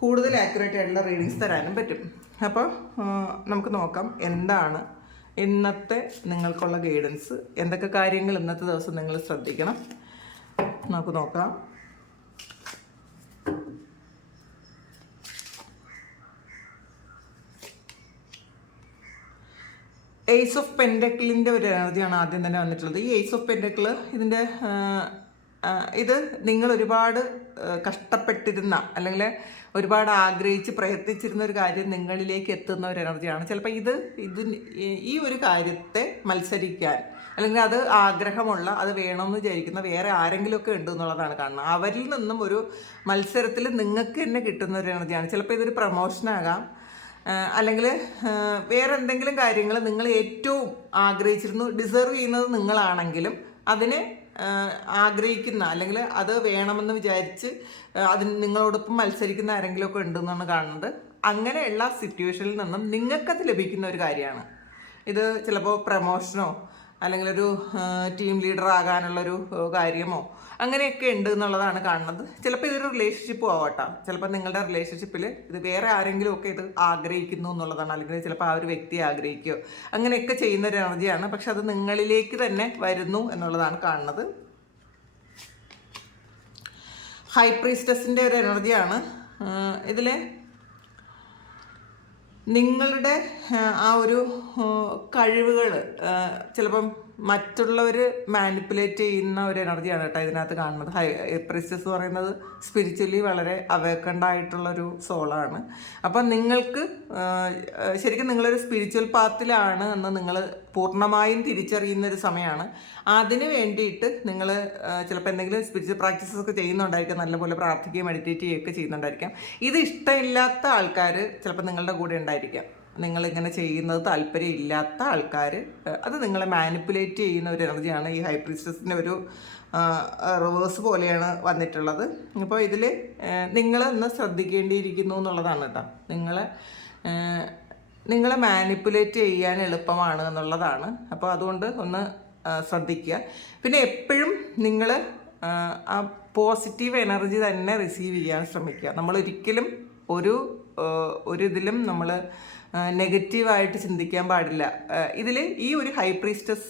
കൂടുതൽ ആക്യുറേറ്റ് ആയിട്ടുള്ള റീഡിങ്സ് തരാനും പറ്റും. അപ്പോൾ നമുക്ക് നോക്കാം എന്താണ് ഇന്നത്തെ നിങ്ങൾക്കുള്ള ഗൈഡൻസ് എന്തൊക്കെ കാര്യങ്ങൾ ഇന്നത്തെ ദിവസം നിങ്ങൾ ശ്രദ്ധിക്കണം. നമുക്ക് നോക്കാം. എയ്സ് ഓഫ് പെൻഡക്കിളിന്റെ ഒരു എനർജിയാണ് ആദ്യം തന്നെ വന്നിട്ടുള്ളത്. ഈ എയ്സ് ഓഫ് പെൻഡക്കിൾ ഇതിന്റെ ഇത് നിങ്ങൾ ഒരുപാട് കഷ്ടപ്പെട്ടിരുന്ന അല്ലെങ്കിൽ ഒരുപാട് ആഗ്രഹിച്ച് പ്രയത്നിച്ചിരുന്ന ഒരു കാര്യം നിങ്ങളിലേക്ക് എത്തുന്ന ഒരു എനർജിയാണ്. ചിലപ്പോൾ ഇത് ഇത് ഈ ഒരു കാര്യത്തെ മത്സരിക്കാൻ അല്ലെങ്കിൽ അത് ആഗ്രഹമുള്ള അത് വേണമെന്ന് വിചാരിക്കുന്ന വേറെ ആരെങ്കിലുമൊക്കെ ഉണ്ട് എന്നുള്ളതാണ് കാണുന്നത്. അവരിൽ നിന്നും ഒരു മത്സരത്തിൽ നിങ്ങൾക്ക് തന്നെ കിട്ടുന്ന ഒരു എനർജിയാണ്. ചിലപ്പോൾ ഇതൊരു പ്രൊമോഷനാകാം അല്ലെങ്കിൽ വേറെ എന്തെങ്കിലും കാര്യങ്ങൾ നിങ്ങൾ ഏറ്റവും ആഗ്രഹിച്ചിരുന്നു ഡിസേർവ് ചെയ്യുന്നത് നിങ്ങളാണെങ്കിലും അതിന് ആഗ്രഹിക്കുന്ന അല്ലെങ്കിൽ അത് വേണമെന്ന് വിചാരിച്ച് അതിന് നിങ്ങളോടൊപ്പം മത്സരിക്കുന്ന ആരെങ്കിലുമൊക്കെ ഉണ്ടെന്നാണ് കാണുന്നത്. അങ്ങനെയുള്ള സിറ്റുവേഷനിൽ നിന്നും നിങ്ങൾക്കത് ലഭിക്കുന്ന ഒരു കാര്യമാണ്. ഇത് ചിലപ്പോൾ പ്രമോഷനോ അല്ലെങ്കിൽ ഒരു ടീം ലീഡർ ആകാനുള്ളൊരു കാര്യമോ അങ്ങനെയൊക്കെ ഉണ്ട് എന്നുള്ളതാണ് കാണുന്നത്. ചിലപ്പോൾ ഇതൊരു റിലേഷൻഷിപ്പ് ആവട്ടെ. ചിലപ്പോൾ നിങ്ങളുടെ റിലേഷൻഷിപ്പിൽ ഇത് വേറെ ആരെങ്കിലും ഒക്കെ ഇത് ആഗ്രഹിക്കുന്നു എന്നുള്ളതാണ്. അല്ലെങ്കിൽ ചിലപ്പോൾ ആ ഒരു വ്യക്തി ആഗ്രഹിക്കുകയോ അങ്ങനെയൊക്കെ ചെയ്യുന്ന ഒരു എനർജിയാണ്. പക്ഷെ അത് നിങ്ങളിലേക്ക് തന്നെ വരുന്നു എന്നുള്ളതാണ് കാണുന്നത്. ഹൈ പ്രീസ്റ്റസിന്റെ ഒരു എനർജിയാണ്. ഇതിൽ നിങ്ങളുടെ ആ ഒരു കഴിവുകൾ ചിലപ്പം മറ്റുള്ളവർ മാനിപ്പുലേറ്റ് ചെയ്യുന്ന ഒരു എനർജിയാണ് കേട്ടോ ഇതിനകത്ത് കാണുന്നത്. ഹൈ പ്രിസ്റ്റസ് പറയുന്നത് സ്പിരിച്വലി വളരെ അവേക്കണ്ടായിട്ടുള്ളൊരു സോളാണ് അപ്പം നിങ്ങൾക്ക് ശരിക്കും നിങ്ങളൊരു സ്പിരിച്വൽ പാത്തിലാണ് എന്ന് നിങ്ങൾ പൂർണമായും തിരിച്ചറിയുന്ന ഒരു സമയമാണ് അതിന് വേണ്ടിയിട്ട് നിങ്ങൾ ചിലപ്പോൾ എന്തെങ്കിലും സ്പിരിച്വൽ പ്രാക്ടീസസ് ഒക്കെ ചെയ്യുന്നുണ്ടായിരിക്കാം. നല്ലപോലെ പ്രാർത്ഥിക്കുകയും മെഡിറ്റേറ്റ് ചെയ്യുകയൊക്കെ ചെയ്യുന്നുണ്ടായിരിക്കാം. ഇത് ഇഷ്ടമില്ലാത്ത ആൾക്കാർ ചിലപ്പോൾ നിങ്ങളുടെ കൂടെ ഉണ്ടായിരിക്കാം. നിങ്ങളിങ്ങനെ ചെയ്യുന്നത് താല്പര്യം ഇല്ലാത്ത ആൾക്കാർ അത് നിങ്ങളെ മാനിപ്പുലേറ്റ് ചെയ്യുന്ന ഒരു എനർജിയാണ് ഈ ഹൈപ്രിസ്റ്റസിന്റെ ഒരു റിവേഴ്സ് പോലെയാണ് വന്നിട്ടുള്ളത്. അപ്പോൾ ഇതിൽ നിങ്ങൾ ഒന്ന് ശ്രദ്ധിക്കേണ്ടിയിരിക്കുന്നു എന്നുള്ളതാണ് കേട്ടോ. നിങ്ങളെ നിങ്ങളെ മാനിപ്പുലേറ്റ് ചെയ്യാൻ എളുപ്പമാണ് എന്നുള്ളതാണ്. അപ്പോൾ അതുകൊണ്ട് ഒന്ന് ശ്രദ്ധിക്കുക. പിന്നെ എപ്പോഴും നിങ്ങൾ ആ പോസിറ്റീവ് എനർജി തന്നെ റിസീവ് ചെയ്യാൻ ശ്രമിക്കുക. നമ്മൾ ഒരിക്കലും ഒരു ഒരു ഇതിലും നമ്മൾ നെഗറ്റീവായിട്ട് ചിന്തിക്കാൻ പാടില്ല. ഇതിൽ ഈ ഒരു ഹൈ പ്രീസ്റ്റസ്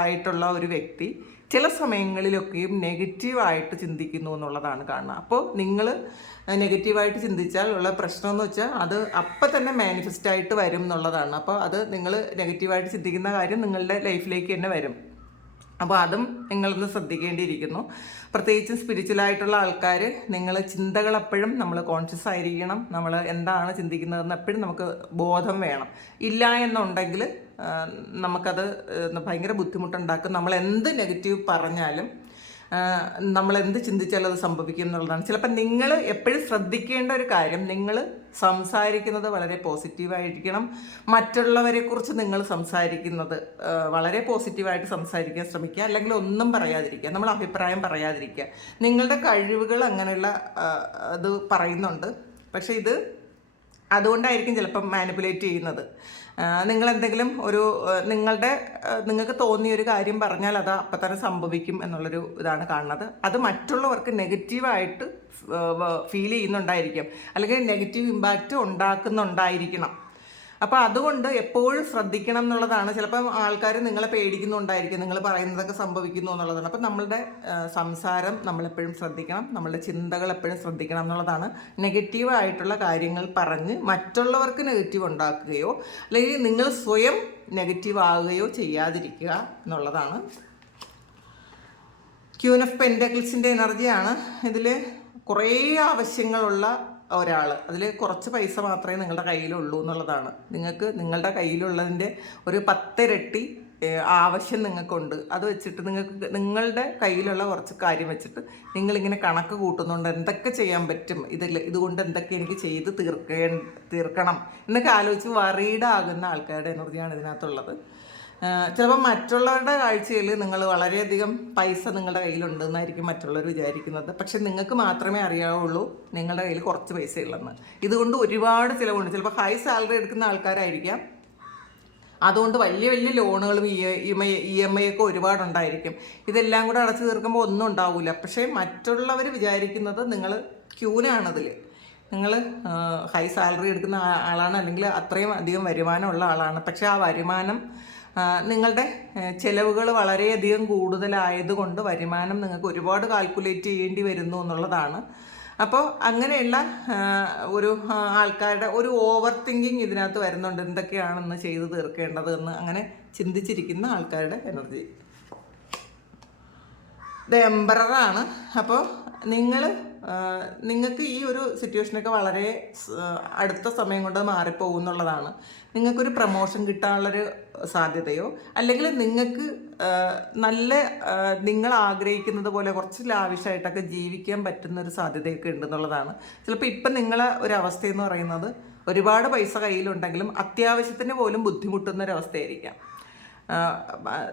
ആയിട്ടുള്ള ഒരു വ്യക്തി ചില സമയങ്ങളിലൊക്കെയും നെഗറ്റീവായിട്ട് ചിന്തിക്കുന്നു എന്നുള്ളതാണ് കാണുന്നത് അപ്പോൾ നിങ്ങൾ നെഗറ്റീവായിട്ട് ചിന്തിച്ചാൽ ഉള്ള പ്രശ്നം എന്ന് വെച്ചാൽ അത് അപ്പം തന്നെ മാനിഫെസ്റ്റ് ആയിട്ട് വരും എന്നുള്ളതാണ്. അപ്പോൾ അത് നിങ്ങൾ നെഗറ്റീവായിട്ട് ചിന്തിക്കുന്ന കാര്യം നിങ്ങളുടെ ലൈഫിലേക്ക് തന്നെ വരും. അപ്പോൾ അതും നിങ്ങളൊന്ന് ശ്രദ്ധിക്കേണ്ടിയിരിക്കുന്നു. പ്രത്യേകിച്ചും സ്പിരിച്വൽ ആയിട്ടുള്ള ആൾക്കാർ നിങ്ങൾ ചിന്തകൾ എപ്പോഴും നമ്മൾ കോൺഷ്യസ് ആയിരിക്കണം. നമ്മൾ എന്താണ് ചിന്തിക്കുന്നതെന്ന് എപ്പോഴും നമുക്ക് ബോധം വേണം. ഇല്ല എന്നുണ്ടെങ്കിൽ നമുക്കത് ഭയങ്കര ബുദ്ധിമുട്ടുണ്ടാക്കും. നമ്മൾ എന്ത് നെഗറ്റീവ് പറഞ്ഞാലും നമ്മൾ എന്ത് ചിന്തിച്ചാലും അത് സംഭവിക്കും എന്നുള്ളതാണ്. ചിലപ്പോൾ നിങ്ങൾ എപ്പോഴും ശ്രദ്ധിക്കേണ്ട ഒരു കാര്യം നിങ്ങൾ സംസാരിക്കുന്നത് വളരെ പോസിറ്റീവായിരിക്കണം. മറ്റുള്ളവരെക്കുറിച്ച് നിങ്ങൾ സംസാരിക്കുന്നത് വളരെ പോസിറ്റീവായിട്ട് സംസാരിക്കാൻ ശ്രമിക്കുക. അല്ലെങ്കിൽ ഒന്നും പറയാതിരിക്കുക നമ്മൾ അഭിപ്രായം പറയാതിരിക്കുക. നിങ്ങളുടെ കഴിവുകൾ അങ്ങനെയുള്ള ഇത് പറയുന്നുണ്ട്. പക്ഷേ ഇത് അതുകൊണ്ടായിരിക്കും ചിലപ്പം മാനിപ്പുലേറ്റ് ചെയ്യുന്നത്. നിങ്ങൾ എന്തെങ്കിലും ഒരു നിങ്ങളുടെ നിങ്ങൾക്ക് തോന്നിയ ഒരു കാര്യം പറഞ്ഞാൽ അത് അപ്പം തന്നെ സംഭവിക്കും എന്നുള്ളൊരു ഇതാണ് കാണുന്നത്. അത് മറ്റുള്ളവർക്ക് നെഗറ്റീവായിട്ട് ഫീൽ ചെയ്യുന്നുണ്ടായിരിക്കും. അല്ലെങ്കിൽ നെഗറ്റീവ് ഇമ്പാക്റ്റ് ഉണ്ടാക്കുന്നുണ്ടായിരിക്കണം. അപ്പോൾ അതുകൊണ്ട് എപ്പോഴും ശ്രദ്ധിക്കണം എന്നുള്ളതാണ്. ചിലപ്പോൾ ആൾക്കാർ നിങ്ങളെ പേടിക്കുന്നുണ്ടായിരിക്കും നിങ്ങൾ പറയുന്നതൊക്കെ സംഭവിക്കുന്നു എന്നുള്ളതാണ്. അപ്പം നമ്മളുടെ സംസാരം നമ്മളെപ്പോഴും ശ്രദ്ധിക്കണം നമ്മളുടെ ചിന്തകൾ എപ്പോഴും ശ്രദ്ധിക്കണം എന്നുള്ളതാണ്. നെഗറ്റീവ് ആയിട്ടുള്ള കാര്യങ്ങൾ പറഞ്ഞ് മറ്റുള്ളവർക്ക് നെഗറ്റീവ് ഉണ്ടാക്കുകയോ അല്ലെങ്കിൽ നിങ്ങൾ സ്വയം നെഗറ്റീവ് ആവുകയോ ചെയ്യാതിരിക്കുക എന്നുള്ളതാണ്. ക്യൂൻ ഓഫ് പെൻഡക്കിൾസിന്റെ എനർജിയാണ് ഇതിൽ കുറേ ആവശ്യങ്ങളുള്ള ഒരാൾ അതിൽ കുറച്ച് പൈസ മാത്രമേ നിങ്ങളുടെ കയ്യിലുള്ളൂ എന്നുള്ളതാണ്. നിങ്ങൾക്ക് നിങ്ങളുടെ കയ്യിലുള്ളതിന്റെ ഒരു പത്തിരട്ടി ആവശ്യം നിങ്ങൾക്കുണ്ട്. അത് വെച്ചിട്ട് നിങ്ങൾക്ക് നിങ്ങളുടെ കയ്യിലുള്ള കുറച്ച് കാര്യം വെച്ചിട്ട് നിങ്ങളിങ്ങനെ കണക്ക് കൂട്ടുന്നുണ്ട് എന്തൊക്കെ ചെയ്യാൻ പറ്റും ഇതിൽ ഇതുകൊണ്ട് എന്തൊക്കെ എനിക്ക് ചെയ്ത് തീർക്കേ തീർക്കണം എന്നൊക്കെ ആലോചിച്ച് വറീഡാകുന്ന ആൾക്കാരുടെ എനർജിയാണ് ഇതിനകത്തുള്ളത്. ചിലപ്പോൾ മറ്റുള്ളവരുടെ കാഴ്ചയിൽ നിങ്ങൾ വളരെയധികം പൈസ നിങ്ങളുടെ കയ്യിലുണ്ട് എന്നായിരിക്കും മറ്റുള്ളവർ വിചാരിക്കുന്നത്. പക്ഷെ നിങ്ങൾക്ക് മാത്രമേ അറിയാവുള്ളൂ നിങ്ങളുടെ കയ്യിൽ കുറച്ച് പൈസ ഉള്ളെന്ന് ഇതുകൊണ്ട് ഒരുപാട് ചിലവുണ്ട്. ചിലപ്പോൾ ഹൈ സാലറി എടുക്കുന്ന ആൾക്കാരായിരിക്കാം. അതുകൊണ്ട് വലിയ വലിയ ലോണുകളും E M I E M I ഒക്കെ ഒരുപാടുണ്ടായിരിക്കും. ഇതെല്ലാം കൂടെ അടച്ചു തീർക്കുമ്പോൾ ഒന്നും ഉണ്ടാവില്ല പക്ഷേ മറ്റുള്ളവർ വിചാരിക്കുന്നത് നിങ്ങൾ ക്യൂനാണതിൽ നിങ്ങൾ ഹൈ സാലറി എടുക്കുന്ന ആളാണ് അല്ലെങ്കിൽ അത്രയും അധികം വരുമാനമുള്ള ആളാണ്. പക്ഷേ ആ വരുമാനം നിങ്ങളുടെ ചിലവുകൾ വളരെയധികം കൂടുതലായതുകൊണ്ട് വരുമാനം നിങ്ങൾക്ക് ഒരുപാട് കാൽക്കുലേറ്റ് ചെയ്യേണ്ടി വരുന്നു എന്നുള്ളതാണ്. അപ്പോൾ അങ്ങനെയുള്ള ഒരു ആൾക്കാരുടെ ഒരു ഓവർ തിങ്കിങ് ഇതിനകത്ത് വരുന്നുണ്ട്. എന്തൊക്കെയാണെന്ന് ചെയ്തു തീർക്കേണ്ടത് എന്ന് അങ്ങനെ ചിന്തിച്ചിരിക്കുന്ന ആൾക്കാരുടെ എനർജി ഇത് എംബറാണ് അപ്പോൾ നിങ്ങൾ നിങ്ങൾക്ക് ഈ ഒരു സിറ്റുവേഷനൊക്കെ വളരെ അടുത്ത സമയം കൊണ്ട് മാറിപ്പോകും എന്നുള്ളതാണ്. നിങ്ങൾക്കൊരു പ്രമോഷൻ കിട്ടാനുള്ളൊരു സാധ്യതയോ? അല്ലെങ്കിൽ നിങ്ങൾക്ക് നല്ല നിങ്ങൾ ആഗ്രഹിക്കുന്നത് പോലെ കുറച്ച് ലാവിഷായിട്ടൊക്കെ ജീവിക്കാൻ പറ്റുന്ന ഒരു സാധ്യതയൊക്കെ ഉണ്ടെന്നുള്ളതാണ്. ചിലപ്പോൾ ഇപ്പം നിങ്ങളെ ഒരു അവസ്ഥ എന്ന് പറയുന്നത് ഒരുപാട് പൈസ കയ്യിലുണ്ടെങ്കിലും അത്യാവശ്യത്തിന് പോലും ബുദ്ധിമുട്ടുന്ന ഒരു അവസ്ഥയായിരിക്കാം ആഹ്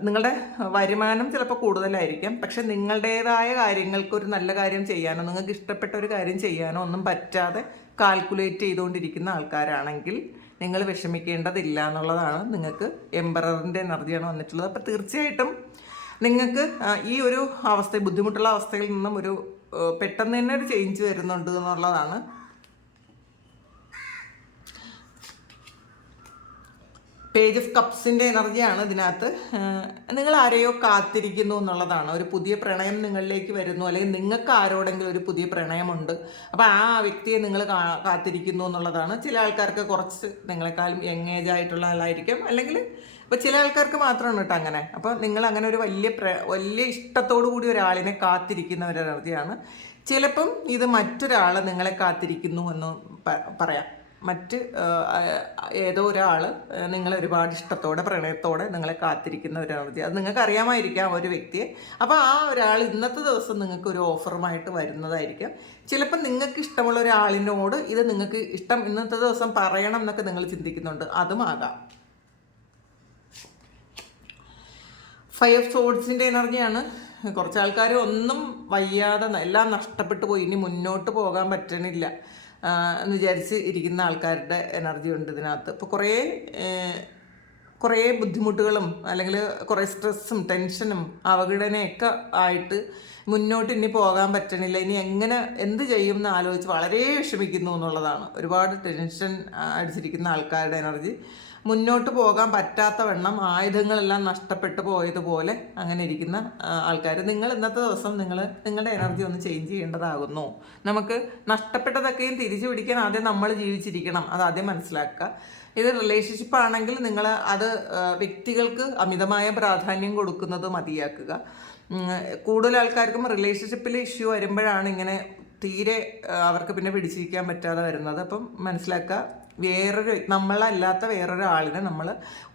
നിങ്ങളുടെ വരുമാനം ചിലപ്പോൾ കൂടുതലായിരിക്കും. പക്ഷെ നിങ്ങളുടേതായ കാര്യങ്ങൾക്ക് ഒരു നല്ല കാര്യം ചെയ്യാനോ നിങ്ങൾക്ക് ഇഷ്ടപ്പെട്ട ഒരു കാര്യം ചെയ്യാനോ ഒന്നും പറ്റാതെ കാൽക്കുലേറ്റ് ചെയ്തുകൊണ്ടിരിക്കുന്ന ആൾക്കാരാണെങ്കിൽ നിങ്ങൾ വിഷമിക്കേണ്ടതില്ല എന്നുള്ളതാണ് നിങ്ങൾക്ക് എംബററിന്റെ എനർജിയാണ് വന്നിട്ടുള്ളത്. അപ്പോൾ തീർച്ചയായിട്ടും നിങ്ങൾക്ക് ഈ ഒരു അവസ്ഥ ബുദ്ധിമുട്ടുള്ള അവസ്ഥയിൽ നിന്നും ഒരു പെട്ടെന്ന് തന്നെ ഒരു ചേഞ്ച് വരുന്നുണ്ട് എന്നുള്ളതാണ് പേജ് ഓഫ് കപ്സിന്റെ എനർജിയാണ് ഇതിനകത്ത്. നിങ്ങൾ ആരെയോ കാത്തിരിക്കുന്നു എന്നുള്ളതാണ്. ഒരു പുതിയ പ്രണയം നിങ്ങളിലേക്ക് വരുന്നു. അല്ലെങ്കിൽ നിങ്ങൾക്ക് ആരോടെങ്കിലും ഒരു പുതിയ പ്രണയമുണ്ട്. അപ്പോൾ ആ വ്യക്തിയെ നിങ്ങൾ കാത്തിരിക്കുന്നു എന്നുള്ളതാണ്. ചില ആൾക്കാർക്ക് കുറച്ച് നിങ്ങളെക്കാളും യങ് ആയിട്ടുള്ള ആളായിരിക്കും. അല്ലെങ്കിൽ ഇപ്പോൾ ചില ആൾക്കാർക്ക് മാത്രമാണ് കേട്ടോ അങ്ങനെ. അപ്പോൾ നിങ്ങൾ അങ്ങനെ ഒരു വലിയ വലിയ ഇഷ്ടത്തോടു കൂടി ഒരാളിനെ കാത്തിരിക്കുന്ന ഒരു എനർജിയാണ്. ചിലപ്പം ഇത് മറ്റൊരാൾ നിങ്ങളെ കാത്തിരിക്കുന്നു എന്ന് പറയാം. മറ്റ് ഏതോ ഒരാൾ നിങ്ങളെ ഒരുപാട് ഇഷ്ടത്തോടെ പ്രണയത്തോടെ നിങ്ങളെ കാത്തിരിക്കുന്ന ഒരാൾ അത് നിങ്ങൾക്ക് അറിയാമായിരിക്കാം ഒരു വ്യക്തിയെ. അപ്പോൾ ആ ഒരാൾ ഇന്നത്തെ ദിവസം നിങ്ങൾക്ക് ഒരു ഓഫറുമായിട്ട് വരുന്നതായിരിക്കും. ചിലപ്പോൾ നിങ്ങൾക്ക് ഇഷ്ടമുള്ള ഒരാളിനോട് ഇത് നിങ്ങൾക്ക് ഇഷ്ടം ഇന്നത്തെ ദിവസം പറയണം എന്നൊക്കെ നിങ്ങൾ ചിന്തിക്കുന്നുണ്ട്. അതുമാകാം ഫൈവ് ഓഫ് സോഡ്സിന്റെ എനർജിയാണ്. കുറച്ച് ആൾക്കാർ ഒന്നും വയ്യാതെ എല്ലാം നഷ്ടപ്പെട്ടു പോയി. ഇനി മുന്നോട്ട് പോകാൻ പറ്റണില്ല. എന്ന് വിചാരിച്ച് ഇരിക്കുന്ന ആൾക്കാരുടെ എനർജി ഉണ്ട് ഇതിനകത്ത്. ഇപ്പോൾ കുറേ കുറേ ബുദ്ധിമുട്ടുകളും അല്ലെങ്കിൽ കുറേ സ്ട്രെസ്സും ടെൻഷനും അവഗണനയൊക്കെ ആയിട്ട് മുന്നോട്ട് ഇനി പോകാൻ പറ്റണില്ല. ഇനി എങ്ങനെ എന്ത് ചെയ്യും എന്ന് ആലോചിച്ച് വളരെ വിഷമിക്കുന്നു എന്നുള്ളതാണ്. ഒരുപാട് ടെൻഷൻ അടിച്ചിരിക്കുന്ന ആൾക്കാരുടെ എനർജി. മുന്നോട്ട് പോകാൻ പറ്റാത്ത വണ്ണം ആയുധങ്ങളെല്ലാം നഷ്ടപ്പെട്ടു പോയതുപോലെ അങ്ങനെ ഇരിക്കുന്ന ആൾക്കാർ നിങ്ങൾ ഇന്നത്തെ ദിവസം നിങ്ങൾ നിങ്ങളുടെ എനർജി ഒന്ന് ചേഞ്ച് ചെയ്യേണ്ടതാകുന്നു. നമുക്ക് നഷ്ടപ്പെട്ടതൊക്കെയും തിരിച്ചു പിടിക്കാൻ ആദ്യം നമ്മൾ ജീവിച്ചിരിക്കണം. അത് ആദ്യം മനസ്സിലാക്കുക. ഇത് റിലേഷൻഷിപ്പ് ആണെങ്കിൽ നിങ്ങൾ അത് വ്യക്തികൾക്ക് അമിതമായ പ്രാധാന്യം കൊടുക്കുന്നത് മതിയാക്കുക. കൂടുതൽ ആൾക്കാർക്കും റിലേഷൻഷിപ്പിൽ ഇഷ്യൂ വരുമ്പോഴാണ് ഇങ്ങനെ തീരെ അവർക്ക് പിന്നെ പിടിച്ചിരിക്കാൻ പറ്റാതെ വരുന്നത്. അപ്പം മനസ്സിലാക്കുക വേറൊരു നമ്മളല്ലാത്ത വേറൊരാളിന് നമ്മൾ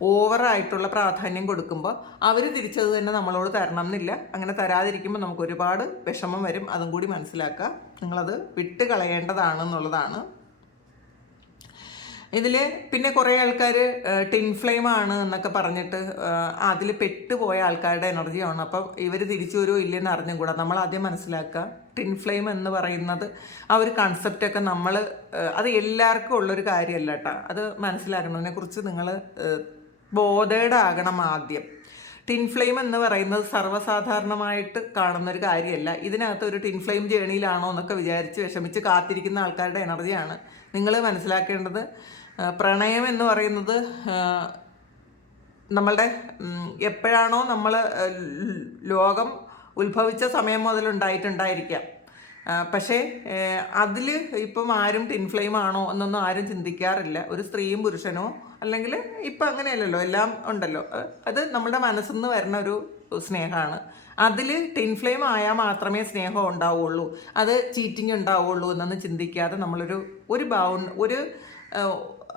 ഓവറായിട്ടുള്ള പ്രാധാന്യം കൊടുക്കുമ്പോൾ അവർ തിരിച്ചത് തന്നെ നമ്മളോട് തരണം എന്നില്ല. അങ്ങനെ തരാതിരിക്കുമ്പോൾ നമുക്ക് ഒരുപാട് വിഷമം വരും. അതും കൂടി മനസ്സിലാക്കുക. നിങ്ങളത് വിട്ട് കളയേണ്ടതാണെന്നുള്ളതാണ് ഇതിൽ പിന്നെ കുറേ ആൾക്കാർ ടിൻ ഫ്ലെയിം ആണ് എന്നൊക്കെ പറഞ്ഞിട്ട് അതിൽ പെട്ടുപോയ ആൾക്കാരുടെ എനർജിയാണ് അപ്പം ഇവർ തിരിച്ചു വരുമോ ഇല്ലെന്ന് അറിഞ്ഞും കൂടാ. നമ്മൾ ആദ്യം മനസ്സിലാക്കുക ടിൻ ഫ്ലെയിം എന്ന് പറയുന്നത് ആ ഒരു കൺസെപ്റ്റൊക്കെ നമ്മൾ അത് എല്ലാവർക്കും ഉള്ളൊരു കാര്യമല്ല കേട്ടോ അത് മനസ്സിലാക്കുന്നതിനെക്കുറിച്ച് നിങ്ങൾ ബോധേഡാകണം ആദ്യം. ടിൻ ഫ്ലെയിം എന്ന് പറയുന്നത് സർവസാധാരണമായിട്ട് കാണുന്ന ഒരു കാര്യമല്ല. ഇതിനകത്ത് ഒരു ടിൻ ഫ്ലെയിം ജേണിയിലാണോ എന്നൊക്കെ വിചാരിച്ച് വിഷമിച്ച് കാത്തിരിക്കുന്ന ആൾക്കാരുടെ എനർജിയാണ് നിങ്ങൾ മനസ്സിലാക്കേണ്ടത് പ്രണയം എന്ന് പറയുന്നത് നമ്മളുടെ എപ്പോഴാണോ നമ്മൾ ലോകം ഉത്ഭവിച്ച സമയം ആ, പക്ഷേ അതിൽ ഇപ്പം ആരും ടിൻഫ്ലെയിം ആണോ എന്നൊന്നും ആരും ചിന്തിക്കാറില്ല. ഒരു സ്ത്രീയും പുരുഷനോ അല്ലെങ്കിൽ ഇപ്പം അങ്ങനെയല്ലല്ലോ എല്ലാം ഉണ്ടല്ലോ. അത് നമ്മുടെ മനസ്സിൽ നിന്ന് വരുന്ന ഒരു സ്നേഹമാണ് അതിൽ ടിൻഫ്ലെയിം ആയാൽ മാത്രമേ സ്നേഹം ഉണ്ടാവുള്ളൂ. അത് ചീറ്റിംഗ് ഉണ്ടാവുള്ളൂ എന്നൊന്നും ചിന്തിക്കാതെ നമ്മളൊരു ഒരു ബൗണ്ട് ഒരു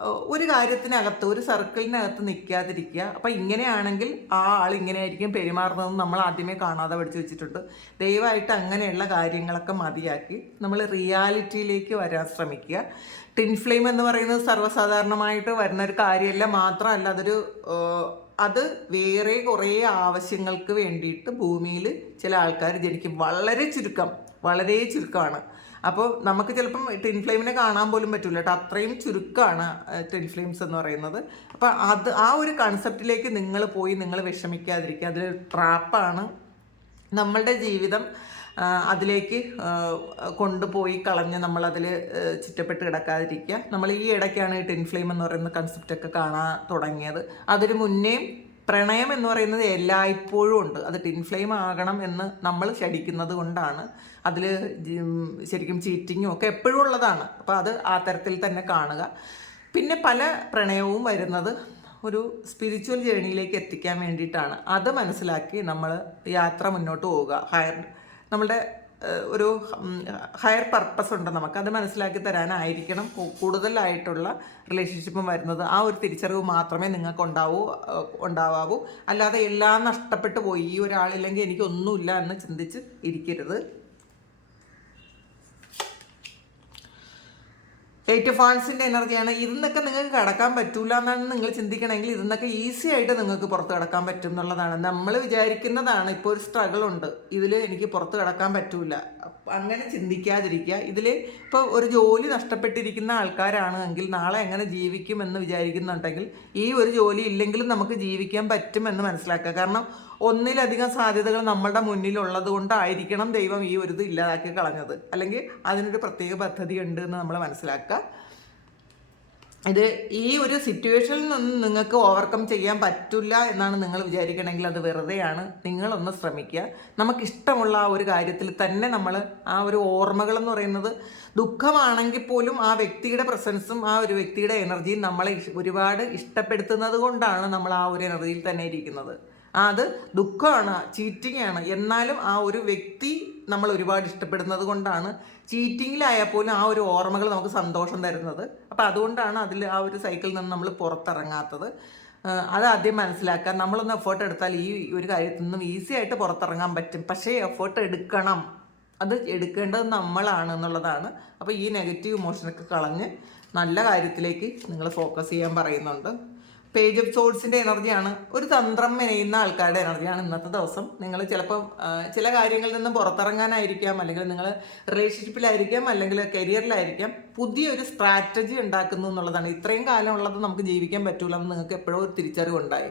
ഒരു കാര്യത്തിനകത്ത് ഒരു സർക്കിളിനകത്ത് നിൽക്കാതിരിക്കുക. അപ്പം ഇങ്ങനെയാണെങ്കിൽ ആ ആൾ ഇങ്ങനെയായിരിക്കും പെരുമാറുന്നതെന്ന് നമ്മൾ ആദ്യമേ കാണാതെ പഠിച്ചു വെച്ചിട്ടുണ്ട്. ദയവായിട്ട് അങ്ങനെയുള്ള കാര്യങ്ങളൊക്കെ മതിയാക്കി നമ്മൾ റിയാലിറ്റിയിലേക്ക് വരാൻ ശ്രമിക്കുക. ടിൻ ഫ്ലെയിം എന്ന് പറയുന്നത് സർവസാധാരണമായിട്ട് വരുന്ന ഒരു കാര്യമല്ല. മാത്രമല്ല അതൊരു അത് വേറെ കുറേ ആവശ്യങ്ങൾക്ക് വേണ്ടിയിട്ട് ഭൂമിയിൽ ചില ആൾക്കാർ ജനിക്കും. വളരെ ചുരുക്കം വളരെ ചുരുക്കമാണ്. അപ്പോൾ നമുക്ക് ചിലപ്പം ടിൻ ഫ്ലെയിമിനെ കാണാൻ പോലും പറ്റില്ല കേട്ടോ. അത്രയും ചുരുക്കമാണ് ടിൻ ഫ്ലെയിംസ് എന്ന് പറയുന്നത്. അപ്പോൾ അത് ആ ഒരു കൺസെപ്റ്റിലേക്ക് നിങ്ങൾ പോയി നിങ്ങൾ വിഷമിക്കാതിരിക്കുക. അതൊരു ട്രാപ്പാണ് നമ്മളുടെ ജീവിതം അതിലേക്ക് കൊണ്ടുപോയി കളഞ്ഞ് നമ്മളതിൽ ചുറ്റപ്പെട്ട് കിടക്കാതിരിക്കുക. നമ്മൾ ഈ ഇടയ്ക്കാണ് ഈ ടിൻ ഫ്ലെയിം എന്ന് പറയുന്ന കൺസെപ്റ്റൊക്കെ കാണാൻ തുടങ്ങിയത്. അതിന് മുന്നേയും പ്രണയം എന്ന് പറയുന്നത് എല്ലായ്പ്പോഴും ഉണ്ട്. അത് ടിൻ ഫ്ലെയിം ആകണം എന്ന് നമ്മൾ ശടിക്കുന്നത് കൊണ്ടാണ്. അതിൽ ശരിക്കും ചീറ്റിങ്ങും ഒക്കെ എപ്പോഴും ഉള്ളതാണ്. അപ്പോൾ അത് ആ തരത്തിൽ തന്നെ കാണുക. പിന്നെ പല പ്രണയവും വരുന്നത് ഒരു സ്പിരിച്വൽ ജേണിയിലേക്ക് എത്തിക്കാൻ വേണ്ടിയിട്ടാണ്. അത് മനസ്സിലാക്കി നമ്മൾ യാത്ര മുന്നോട്ട് പോവുക. ഹയർ നമ്മളുടെ ഒരു ഹയർ പർപ്പസ് ഉണ്ട് നമുക്ക്. അത് മനസ്സിലാക്കി തരാനായിരിക്കണം കൂടുതലായിട്ടുള്ള റിലേഷൻഷിപ്പും വരുന്നത്. ആ ഒരു തിരിച്ചറിവ് മാത്രമേ നിങ്ങൾക്ക് ഉണ്ടാവൂ ഉണ്ടാവാവൂ. അല്ലാതെ എല്ലാം നഷ്ടപ്പെട്ടു പോയി. ഈ ഒരാളില്ലെങ്കിൽ എനിക്കൊന്നുമില്ല എന്ന് ചിന്തിച്ച് ഇരിക്കരുത്. എയ്റ്റ് ഫാൻസിന്റെ എനർജിയാണ് ഇതിന്നൊക്കെ നിങ്ങൾക്ക് കടക്കാൻ പറ്റൂല എന്നാണ് നിങ്ങൾ ചിന്തിക്കണമെങ്കിൽ ഇതിന്നൊക്കെ ഈസി ആയിട്ട് നിങ്ങൾക്ക് പുറത്ത് കടക്കാൻ പറ്റും എന്നുള്ളതാണ്. നമ്മൾ വിചാരിക്കുന്നതാണ് ഇപ്പോൾ ഒരു സ്ട്രഗിൾ ഉണ്ട്. ഇതിൽ എനിക്ക് പുറത്ത് കടക്കാൻ പറ്റൂല. അങ്ങനെ ചിന്തിക്കാതിരിക്കുക. ഇതിൽ ഇപ്പോൾ ഒരു ജോലി നഷ്ടപ്പെട്ടിരിക്കുന്ന ആൾക്കാരാണ് എങ്കിൽ നാളെ എങ്ങനെ ജീവിക്കുമെന്ന് വിചാരിക്കുന്നുണ്ടെങ്കിൽ ഈ ഒരു ജോലി ഇല്ലെങ്കിലും നമുക്ക് ജീവിക്കാൻ പറ്റുമെന്ന് മനസ്സിലാക്കുക. കാരണം ഒന്നിലധികം സാധ്യതകൾ നമ്മളുടെ മുന്നിലുള്ളത് കൊണ്ടായിരിക്കണം ദൈവം ഈ ഒരു ഇത് ഇല്ലാതാക്കി കളഞ്ഞത്. അല്ലെങ്കിൽ അതിനൊരു പ്രത്യേക പദ്ധതി ഉണ്ട് എന്ന് നമ്മൾ മനസ്സിലാക്കുക. ഇത് ഈ ഒരു സിറ്റുവേഷനിൽ നിന്ന് നിങ്ങൾക്ക് ഓവർകം ചെയ്യാൻ പറ്റില്ല എന്നാണ് നിങ്ങൾ വിചാരിക്കണമെങ്കിൽ അത് വെറുതെയാണ്. നിങ്ങളൊന്ന് ശ്രമിക്കുക. നമുക്കിഷ്ടമുള്ള ആ ഒരു കാര്യത്തിൽ തന്നെ നമ്മൾ ആ ഒരു ഓർമ്മകൾ എന്ന് പറയുന്നത് ദുഃഖമാണെങ്കിൽ പോലും ആ വ്യക്തിയുടെ പ്രസൻസും ആ ഒരു വ്യക്തിയുടെ എനർജിയും നമ്മളെ ഒരുപാട് ഇഷ്ടപ്പെടുത്തുന്നത് കൊണ്ടാണ് നമ്മൾ ആ ഒരു എനർജിയിൽ തന്നെ ഇരിക്കുന്നത്. അത് ദുഃഖമാണ് ചീറ്റിംഗ് ആണ് എന്നാലും ആ ഒരു വ്യക്തി നമ്മൾ ഒരുപാട് ഇഷ്ടപ്പെടുന്നത് കൊണ്ടാണ് ചീറ്റിങ്ങിലായാൽ പോലും ആ ഒരു ഓർമ്മകൾ നമുക്ക് സന്തോഷം തരുന്നത്. അപ്പോൾ അതുകൊണ്ടാണ് അതിൽ ആ ഒരു സൈക്കിളിൽ നിന്ന് നമ്മൾ പുറത്തിറങ്ങാത്തത്. അത് ആദ്യം മനസ്സിലാക്കാൻ നമ്മളൊന്ന് എഫേർട്ട് എടുത്താൽ ഈ ഒരു കാര്യത്തിൽ നിന്നും ഈസി ആയിട്ട് പുറത്തിറങ്ങാൻ പറ്റും. പക്ഷേ എഫേർട്ട് എടുക്കണം. അത് എടുക്കേണ്ടത് നമ്മളാണ് എന്നുള്ളതാണ്. അപ്പോൾ ഈ നെഗറ്റീവ് ഇമോഷനൊക്കെ കളഞ്ഞ് നല്ല കാര്യത്തിലേക്ക് നിങ്ങൾ ഫോക്കസ് ചെയ്യാൻ പറയുന്നുണ്ട്. പേജ് ഓഫ് സോഴ്സിന്റെ എനർജിയാണ് ഒരു തന്ത്രം മെനയുന്ന ആൾക്കാരുടെ എനർജിയാണ് ഇന്നത്തെ ദിവസം. നിങ്ങൾ ചിലപ്പോൾ ചില കാര്യങ്ങളിൽ നിന്ന് പുറത്തിറങ്ങാനായിരിക്കാം അല്ലെങ്കിൽ നിങ്ങൾ റിലേഷൻഷിപ്പിലായിരിക്കാം അല്ലെങ്കിൽ കരിയറിലായിരിക്കാം പുതിയൊരു സ്ട്രാറ്റജി ഉണ്ടാക്കുന്നു എന്നുള്ളതാണ്. ഇത്രയും കാലം ഉള്ളത് നമുക്ക് ജീവിക്കാൻ പറ്റൂല എന്ന് നിങ്ങൾക്ക് എപ്പോഴും ഒരു തിരിച്ചറിവുണ്ടായി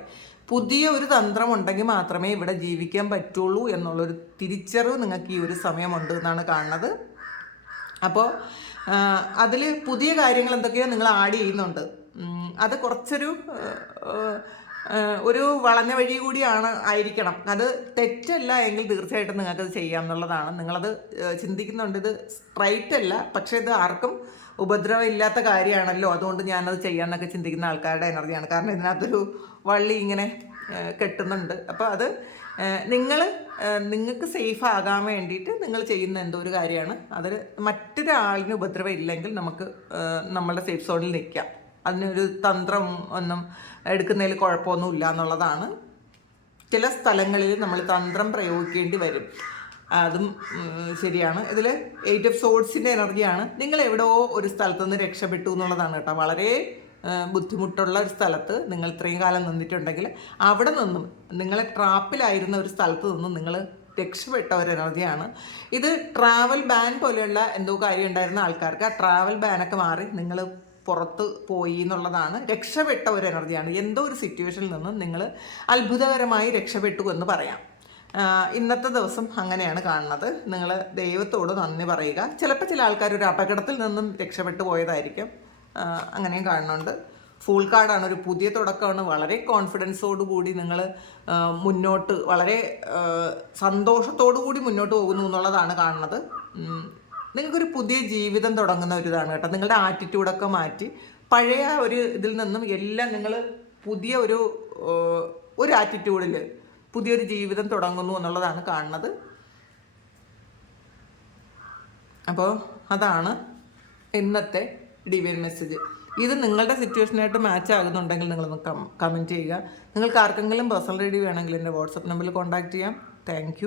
പുതിയ ഒരു തന്ത്രം ഉണ്ടെങ്കിൽ മാത്രമേ ഇവിടെ ജീവിക്കാൻ പറ്റുള്ളൂ എന്നുള്ളൊരു തിരിച്ചറിവ് നിങ്ങൾക്ക് ഈ ഒരു സമയമുണ്ട് എന്നാണ് കാണുന്നത്. അപ്പോൾ അതിൽ പുതിയ കാര്യങ്ങൾ എന്തൊക്കെയോ നിങ്ങൾ ആഡ് ചെയ്യുന്നുണ്ട്. അത് കുറച്ചൊരു ഒരു വളഞ്ഞ വഴി കൂടിയാണ് ആയിരിക്കണം. അത് തെറ്റല്ല എങ്കിൽ തീർച്ചയായിട്ടും നിങ്ങൾക്കത് ചെയ്യാം എന്നുള്ളതാണ്. നിങ്ങളത് ചിന്തിക്കുന്നുണ്ട്. ഇത് സ്ട്രൈറ്റ് അല്ല. പക്ഷേ ഇത് ആർക്കും ഉപദ്രവം ഇല്ലാത്ത കാര്യമാണല്ലോ. അതുകൊണ്ട് ഞാനത് ചെയ്യാമെന്നൊക്കെ ചിന്തിക്കുന്ന ആൾക്കാരുടെ എനർജിയാണ്. കാരണം ഇതിനകത്തൊരു വള്ളി ഇങ്ങനെ കെട്ടുന്നുണ്ട്. അപ്പോൾ അത് നിങ്ങൾ നിങ്ങൾക്ക് സേഫ് ആകാൻ വേണ്ടിയിട്ട് നിങ്ങൾ ചെയ്യുന്ന എന്തോ ഒരു കാര്യമാണ്. അതിൽ മറ്റൊരാളിന് ഉപദ്രവം ഇല്ലെങ്കിൽ നമുക്ക് നമ്മളുടെ സേഫ് സോണിൽ നിൽക്കാം. അതിനൊരു തന്ത്രം ഒന്നും എടുക്കുന്നതിൽ കുഴപ്പമൊന്നുമില്ല എന്നുള്ളതാണ്. ചില സ്ഥലങ്ങളിൽ നമ്മൾ തന്ത്രം പ്രയോഗിക്കേണ്ടി വരും. അതും ശരിയാണ്. ഇതിൽ എയ്റ്റ് ഓഫ് സോഡ്സിന്റെ എനർജിയാണ്. നിങ്ങൾ എവിടെയോ ഒരു സ്ഥലത്തു നിന്ന് രക്ഷപ്പെട്ടു എന്നുള്ളതാണ് കേട്ടോ. വളരെ ബുദ്ധിമുട്ടുള്ള ഒരു സ്ഥലത്ത് നിങ്ങൾ ഇത്രയും കാലം നിന്നിട്ടുണ്ടെങ്കിൽ അവിടെ നിന്നും നിങ്ങളെ ട്രാപ്പിലായിരുന്ന ഒരു സ്ഥലത്ത് നിന്നും നിങ്ങൾ രക്ഷപ്പെട്ട ഒരു എനർജിയാണ്. ഇത് ട്രാവൽ ബാൻ പോലെയുള്ള എന്തോ കാര്യം ഉണ്ടായിരുന്ന ആൾക്കാർക്ക് ആ ട്രാവൽ ബാനൊക്കെ മാറി നിങ്ങൾ പുറത്ത് പോയി എന്നുള്ളതാണ് രക്ഷപ്പെട്ട ഒരു എനർജിയാണ്. എന്തോ ഒരു സിറ്റുവേഷനിൽ നിന്ന് നിങ്ങൾ അത്ഭുതകരമായി രക്ഷപ്പെട്ടു എന്ന് പറയാം. ഇന്നത്തെ ദിവസം അങ്ങനെയാണ് കാണുന്നത്. നിങ്ങൾ ദൈവത്തോട് നന്ദി പറയുക. ചിലപ്പോൾ ചില ആൾക്കാർ ഒരു അപകടത്തിൽ നിന്നും രക്ഷപ്പെട്ടു പോയതായിരിക്കും. അങ്ങനെയും കാണുന്നുണ്ട്. ഫുൾ കാർഡാണ് ഒരു പുതിയ തുടക്കമാണ്. വളരെ കോൺഫിഡൻസോടു കൂടി നിങ്ങൾ മുന്നോട്ട് വളരെ സന്തോഷത്തോടു കൂടി മുന്നോട്ട് പോകുന്നു എന്നുള്ളതാണ് കാണുന്നത്. നിങ്ങൾക്കൊരു പുതിയ ജീവിതം തുടങ്ങുന്ന ഒരു ഇതാണ് കേട്ടോ. നിങ്ങളുടെ ആറ്റിറ്റ്യൂഡൊക്കെ മാറ്റി പഴയ ഒരു ഇതിൽ നിന്നും എല്ലാം നിങ്ങൾ പുതിയ ഒരു ഒരു ആറ്റിറ്റ്യൂഡിൽ പുതിയൊരു ജീവിതം തുടങ്ങുന്നു എന്നുള്ളതാണ് കാണുന്നത്. അപ്പോൾ അതാണ് ഇന്നത്തെ ഡിവൈൻ മെസ്സേജ്. ഇത് നിങ്ങളുടെ സിറ്റുവേഷനായിട്ട് മാച്ച് ആകുന്നുണ്ടെങ്കിൽ നിങ്ങളൊന്ന് കമന്റ് ചെയ്യുക. നിങ്ങൾക്ക് ആർക്കെങ്കിലും പേഴ്സണൽ റെഡി വേണമെങ്കിൽ എന്റെ വാട്സപ്പ് നമ്പറിൽ കോൺടാക്റ്റ് ചെയ്യാം. താങ്ക്